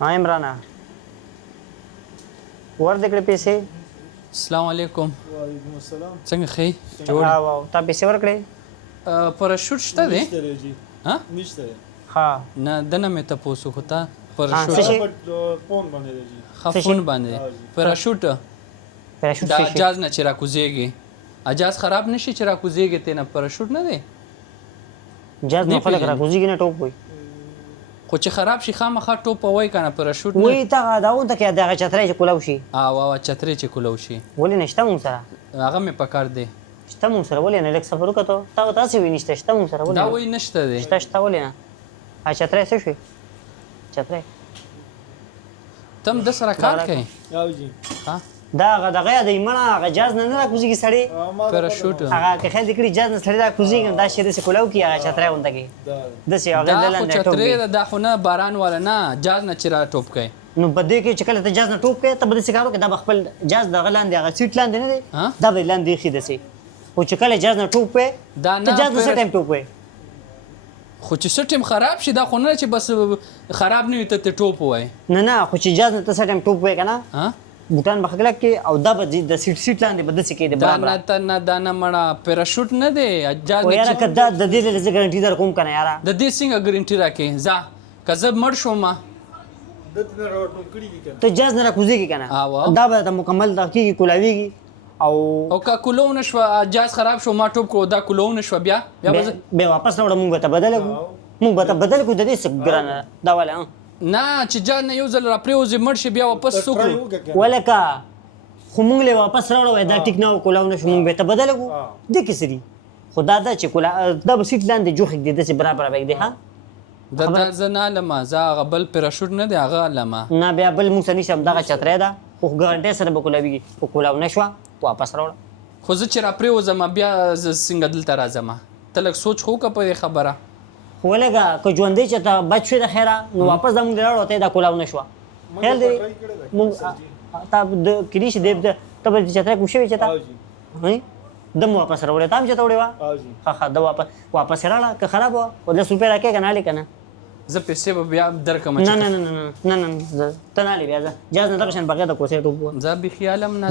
हाँ इमराना ورد کړې پیسې السلام علیکم. وعلیکم السلام. څنګه ښې جوړ واو تا پیسې ورکړې پراشوټ شته دی نشته دی جی. ها نشته دی. ها نه دنه مې تاسو خو ته څه پراشوټ شي؟ بټ فون باندې دی جی. خفون باندې پراشوټ پراشوټ دا څه شي؟ اجاز نه چې راکوزیږي اجاز خراب نشي چې راکوزیږي ته نه پراشوټ نه دی جاز نه نه خلک پیژنې. راکوزیږي نه ټوپ وي خو چې خراب شي خامخا ټوپ وای کنه پراشوټ نه وای تا داونه کې دغه چترې چې کولاو شي او چترې چې کولو شي ولې نشته مون سره هغه مې پکار دی شته مون سره ولې نه لک سفر وکړو تا تاسو وی نشته شته مون سره دا ولې وای نشته دی شته ولې نه ا چترې څه شي چترې تم د سره کار کوي یاو جی. ها دا دغه د ایمنه هغه جاز نه راکوزیږي سړی پراشوټ هغه که خل دکړي جاز نه سړی راکوزیږي دا شی د کولاو کې هغه چترې ونده کې د سي هغه دا خو دلنده ټوپ چترې دا خو نه باران والا نه جاز نه چې را ټوپ کوي نو بده کې چې کله ته جاز نه ټوپ کې ته بده سکارو کې دا خپل جاز د غلاندې هغه سیټ لاندې نه دی ها؟ دا به لاندې خې دسي او چې کله جاز نه ټوپ کې دا ته نه جاز نه پر- ټایم ټوپ کې خو چې سټیم خراب شي دا خو نه چې بس خراب نه وي ته ټوپ وای نه نه خو چې جاز نه ته ټایم ټوپ کې کنه ها بوتان بخګلک کې او دا به د سیټ لاندې بده سي کې دی دا برابر نه ته نه دا نه مړه پراشوټ نه دی اجاز او نه یاره چې- کدا د دې له ګارانټي در کوم کنه یاره د دې څنګه ګارانټي راکې ځه که زه مړ شوم دته نه راټول کړی دي کنه. ته جاز نه راکوزيږي کنه او. دا به ته مکمل د کېږي کولاویږي او او که کولو نشو اجاز خراب شو ما ټوپ کو دا کولو نشو بیا بیا به زه- به واپس راوړم موږ ته بدل کو موږ به ته بدل کو د دې څخه ګرانه دا ولا نه چې جان نه یو ځل را پریوزي مړ شي بیا واپس ټرای سوکړو وکړه کنه. ولکه خو موږ له واپس راوړو دا ټیک نه کولاو نشو موږ به ته بدل کو د کیسري خدا دا چې کولا دا به سیټ لاندې جوخ دې د برابر به دې ها دا زنا لما زه هغه بل پراشوټ نه دی هغه لما نه بیا بل موږ نشم دغه چترې دا خو ګارانټي سره به کولاویږي خو کولاو نشو واپس راوړ خو زه چې را پریوزم بیا زه څنګه دلته راځم ته لږ سوچ خو که په دې خبره خو لګه که ژوندې چې ته بچ شوې د خیره نو واپس دا موږ راوړو ته دا کولاو نشو خیال دې ټرای کړی دی. موږ تا د کلیش دې ته به چترې کوشش وچتا یاو جی. هي دم واپس راوړې تام چې ته وړې وا یاو جی. ها دا واپس راړه که خراب و او د سپیر راکې کنه لې کنه زه پیسې به بیا درکم نه نه نه نه نه نه ته نه لې بیا ځه جاز نه درشن بغیر د کوسې ټوب زه به خیالم نه